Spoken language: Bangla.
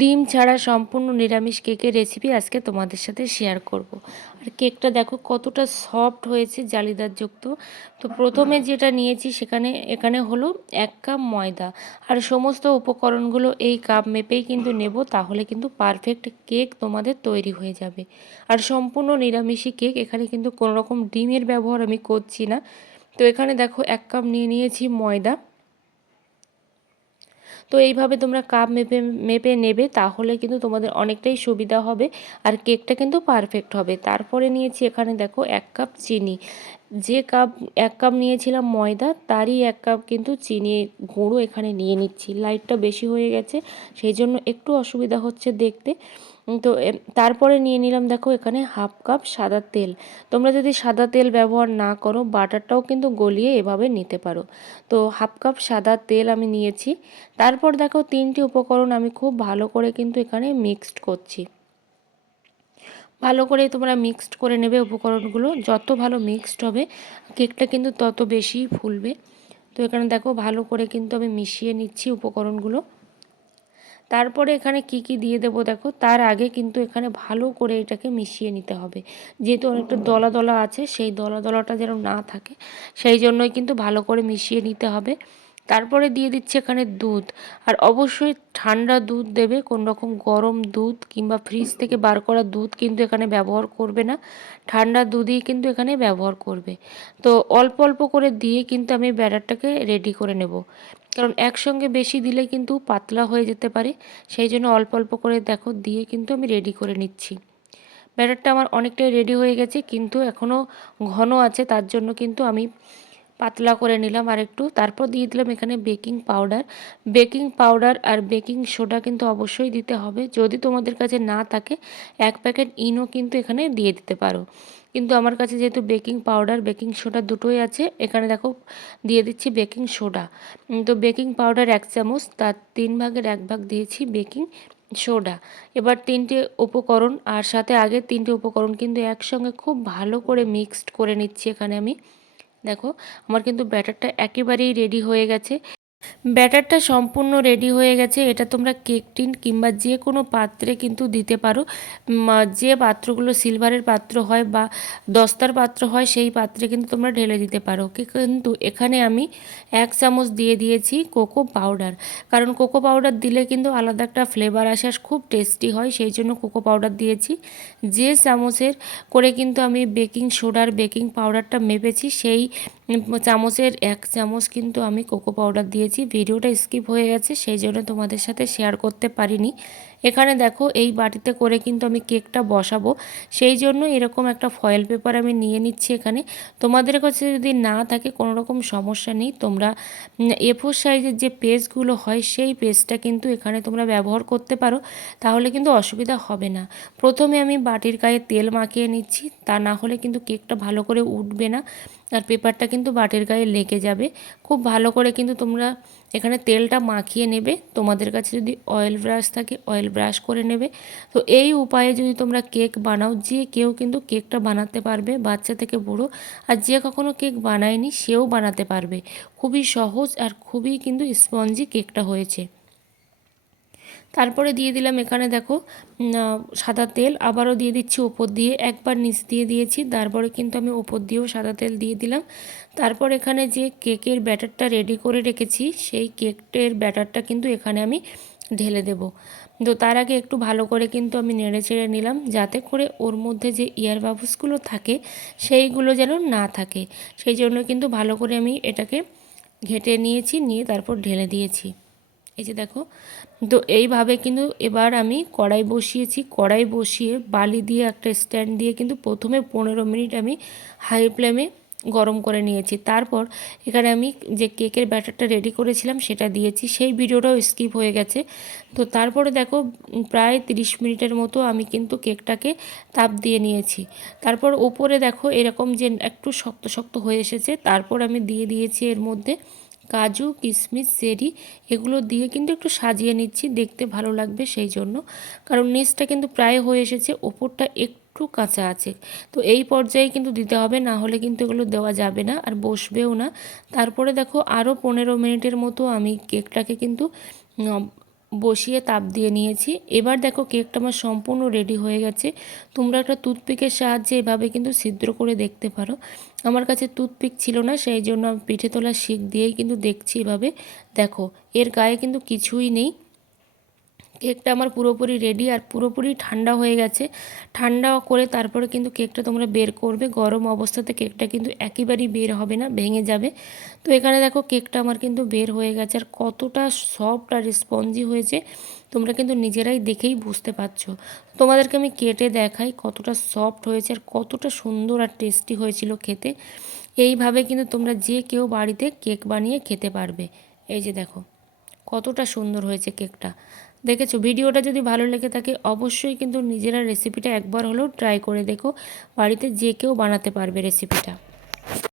ডিম ছাড়া সম্পূর্ণ নিরামিষ কেকের রেসিপি আজকে তোমাদের সাথে শেয়ার করব। আর কেকটা দেখো কতটা সফট হয়েছে, জালিদারযুক্ত। তো প্রথমে যেটা নিয়েছি এখানে হলো 1 কাপ ময়দা। আর সমস্ত উপকরণগুলো এই কাপ মেপেই কিন্তু নেব, তাহলে কিন্তু পারফেক্ট কেক তোমাদের তৈরি হয়ে যাবে। আর সম্পূর্ণ নিরামিষই কেক, এখানে কিন্তু কোনো রকম ডিমের ব্যবহার আমি করছি না। তো এখানে দেখো 1 কাপ নিয়ে নিয়েছি ময়দা। তো এইভাবে তোমরা কাপ মেপে মেপে নেবে, তাহলে কিন্তু তোমাদের অনেকটাই সুবিধা হবে আর কেকটা কিন্তু পারফেক্ট হবে। তারপরে নিয়েছি এখানে দেখো 1 কাপ চিনি। যে কাপ 1 কাপ নিয়েছিলাম ময়দা, তারই 1 কাপ কিন্তু চিনি গুঁড়ো এখানে নিয়ে নিচ্ছি। লাইটটা বেশি হয়ে গেছে, সেই জন্য একটু অসুবিধা হচ্ছে দেখতে। তো তারপরে নিয়ে নিলাম দেখো এখানে 1/2 কাপ সাদা তেল। তোমরা যদি সাদা তেল ব্যবহার না করো, বাটারটাও কিন্তু গলিয়ে এভাবে নিতে পারো। তো 1/2 কাপ সাদা তেল আমি নিয়েছি। তারপর দেখো 3টি উপকরণ আমি খুব ভালো করে কিন্তু এখানে মিক্সড করছি। ভালো করে তোমরা মিক্সড করে নেবে উপকরণগুলো। যত ভালো মিক্সড হবে কেকটা কিন্তু তত বেশি ফুলবে। তো এখানে দেখো ভালো করে কিন্তু আমি মিশিয়ে নিচ্ছি উপকরণগুলো। তারপরে এখানে কি কি দিয়ে দেবো দেখো, তার আগে কিন্তু এখানে ভালো করে এটাকে মিশিয়ে নিতে হবে। যেহেতু অনেকটা দলা দলা আছে, সেই দলা দলাটা যেন না থাকে, সেই জন্যই কিন্তু ভালো করে মিশিয়ে নিতে হবে। তারপরে দিয়ে দিচ্ছি এখানে দুধ। আর অবশ্যই ঠান্ডা দুধ দেবে, কোনো রকম গরম দুধ কিংবা ফ্রিজ থেকে বার করা দুধ কিন্তু এখানে ব্যবহার করবে না। ঠান্ডা দুধই কিন্তু এখানে ব্যবহার করবে। তো অল্প অল্প করে দিয়ে কিন্তু আমি ব্যাটারটাকে রেডি করে নেব, কারণ একসঙ্গে বেশি দিলে কিন্তু পাতলা হয়ে যেতে পারে। সেই জন্য অল্প অল্প করে দেখো দিয়ে কিন্তু আমি রেডি করে নিচ্ছি। ব্যাটারটা আমার অনেকটাই রেডি হয়ে গেছে, কিন্তু এখনও ঘন আছে, তার জন্য কিন্তু আমি পাতলা করে নিলাম আর একটু। তারপর দিয়ে দিলাম এখানে বেকিং পাউডার। বেকিং পাউডার আর বেকিং সোডা কিন্তু অবশ্যই দিতে হবে। যদি তোমাদের কাছে না থাকে, 1 প্যাকেট ইনো কিন্তু এখানে দিয়ে দিতে পারো। কিন্তু আমার কাছে যেহেতু বেকিং পাউডার বেকিং সোডা দুটোই আছে, এখানে দেখো দিয়ে দিচ্ছি বেকিং সোডা। তো বেকিং পাউডার 1 চামচ, তার 3/1 ভাগ দিয়েছি বেকিং সোডা। এবার 3টে উপকরণ আর সাথে আগের 3টে উপকরণ কিন্তু একসঙ্গে খুব ভালো করে মিক্সড করে নিচ্ছি এখানে আমি। দেখো আমার কিন্তু ব্যাটারটা একেবারেই রেডি হয়ে গেছে। ব্যাটারটা সম্পূর্ণ রেডি হয়ে গেছে। এটা তোমরা কেক টিন কিংবা যে কোনো পাত্রে কিন্তু দিতে পারো। যে পাত্রগুলো সিলভারের পাত্র হয় বা দস্তার পাত্র হয়, সেই পাত্রে কিন্তু তোমরা ঢেলে দিতে পারো। কিন্তু এখানে আমি 1 চামচ দিয়ে দিয়েছি কোকো পাউডার, কারণ কোকো পাউডার দিলে কিন্তু আলাদা একটা ফ্লেভার আসে আর খুব টেস্টি হয়, সেই জন্য কোকো পাউডার দিয়েছি। যে চামচের করে কিন্তু আমি বেকিং সোডার বেকিং পাউডারটা মেপেছি, সেই চামচের 1 চামচ কিন্তু আমি কোকো পাউডার দিয়েছি। ভিডিওটা স্কিপ হয়ে গেছে, সেই জন্য তোমাদের সাথে শেয়ার করতে পারিনি। এখানে দেখো এই বাটিতে করে কিন্তু আমি কেকটা বসাবো, সেই জন্য এরকম একটা ফয়েল পেপার আমি নিয়ে নিচ্ছি এখানে। তোমাদের কাছে যদি না থাকে কোনো রকম সমস্যা নেই, তোমরা A4 সাইজের যে পেজগুলো হয় সেই পেজটা কিন্তু এখানে তোমরা ব্যবহার করতে পারো, তাহলে কিন্তু অসুবিধা হবে না। প্রথমে আমি বাটির গায়ে তেল মাখিয়ে নিচ্ছি, তা না হলে কিন্তু কেকটা ভালো করে উঠবে না আর পেপারটা কিন্তু বাটির গায়ে লেগে যাবে। খুব ভালো করে কিন্তু তোমরা এখানে তেলটা মাখিয়ে নেবে। তোমাদের কাছে যদি অয়েল ব্রাশ থাকে অয়েল ব্রাশ করে নেবে। তো এই উপায়ে যদি তোমরা কেক বানাও, যে কেউ কিন্তু কেকটা বানাতে পারবে, বাচ্চা থেকে বুড়ো। আর যে কখনো কেক বানায়নি সেও বানাতে পারবে। খুবই সহজ আর খুবই কিন্তু স্পঞ্জি কেকটা হয়েছে। তারপরে দিয়ে দিলাম এখানে দেখো সাদা তেল, আবারও দিয়ে দিচ্ছি ওপর দিয়ে। একবার নিচ দিয়ে দিয়েছি, তারপরে কিন্তু আমি ওপর দিয়েও সাদা তেল দিয়ে দিলাম। তারপর এখানে যে কেকের ব্যাটারটা রেডি করে রেখেছি, সেই কেকের ব্যাটারটা কিন্তু এখানে আমি ঢেলে দেব। তো তার আগে একটু ভালো করে কিন্তু আমি নেড়ে চেড়ে নিলাম, যাতে করে ওর মধ্যে যে এয়ার বাবলসগুলো থাকে সেইগুলো যেন না থাকে। সেই জন্য কিন্তু ভালো করে আমি এটাকে ঘেঁটে নিয়েছি, নিয়ে তারপর ঢেলে দিয়েছি। এই যে দেখো, তো এইভাবে কিন্তু এবার আমি কড়াই বসিয়েছি। কড়াই বসিয়ে বালি দিয়ে একটা স্ট্যান্ড দিয়ে কিন্তু প্রথমে 15 মিনিট আমি হাই ফ্লেমে গরম করে নিয়েছি। তারপর এখানে আমি যে কেকের ব্যাটারটা রেডি করেছিলাম সেটা দিয়েছি, সেই ভিডিওটাও স্কিপ হয়ে গেছে। তো তারপরে দেখো প্রায় 30 মিনিটের মতো আমি কিন্তু কেকটাকে তাপ দিয়ে নিয়েছি। তারপর ওপরে দেখো এরকম যে একটু শক্ত শক্ত হয়ে এসেছে, তারপর আমি দিয়ে দিয়েছি এর মধ্যে কাজু কিশমিশ চেরি, এগুলো দিয়ে কিন্তু একটু সাজিয়ে নিচ্ছি, দেখতে ভালো লাগবে সেই জন্য। কারণ নিচটা কিন্তু প্রায় হয়ে এসেছে, ওপরটা একটু কাঁচা আছে। তো এই পর্যায়ে কিন্তু দিতে হবে, না হলে কিন্তু এগুলো দেওয়া যাবে না আর বসবেও না। তারপরে দেখো আরও 15 মিনিটের মতো আমি কেকটাকে কিন্তু বসিয়ে তাপ দিয়ে নিয়েছি। এবার দেখো কেকটা আমার সম্পূর্ণ রেডি হয়ে গেছে। তোমরা একটা টুথপিকের সাহায্যে এভাবে কিন্তু ছিদ্র করে দেখতে পারো। আমার কাছে টুথপিক ছিল না, সেই জন্য আমি পিঠে তোলার শিক দিয়েই কিন্তু দেখছি। এভাবে দেখো, এর গায়ে কিন্তু কিছুই নেই। কেকটা আমার পুরোপুরি রেডি আর পুরোপুরি ঠান্ডা হয়ে গেছে। ঠান্ডা করে তারপরে কিন্তু কেকটা তোমরা বের করবে। গরম অবস্থাতে কেকটা কিন্তু একেবারেই বের হবে না, ভেঙে যাবে। তো এখানে দেখো কেকটা আমার কিন্তু বের হয়ে গেছে আর কতটা সফট আর স্পঞ্জি হয়েছে তোমরা কিন্তু নিজেরাই দেখেই বুঝতে পারছো। তোমাদেরকে আমি কেটে দেখাই কতটা সফট হয়েছে আর কতটা সুন্দর আর টেস্টি হয়েছিল খেতে। এইভাবে কিন্তু তোমরা যে কেউ বাড়িতে কেক বানিয়ে খেতে পারবে। এই যে দেখো কতটা সুন্দর হয়েছে কেকটা। দেখেছো? ভিডিওটা যদি ভালো লেগে থাকে অবশ্যই কিন্তু নিজেরা রেসিপিটা একবার হলেও ট্রাই করে দেখো। বাড়িতে যে কেউ বানাতে পারবে রেসিপিটা।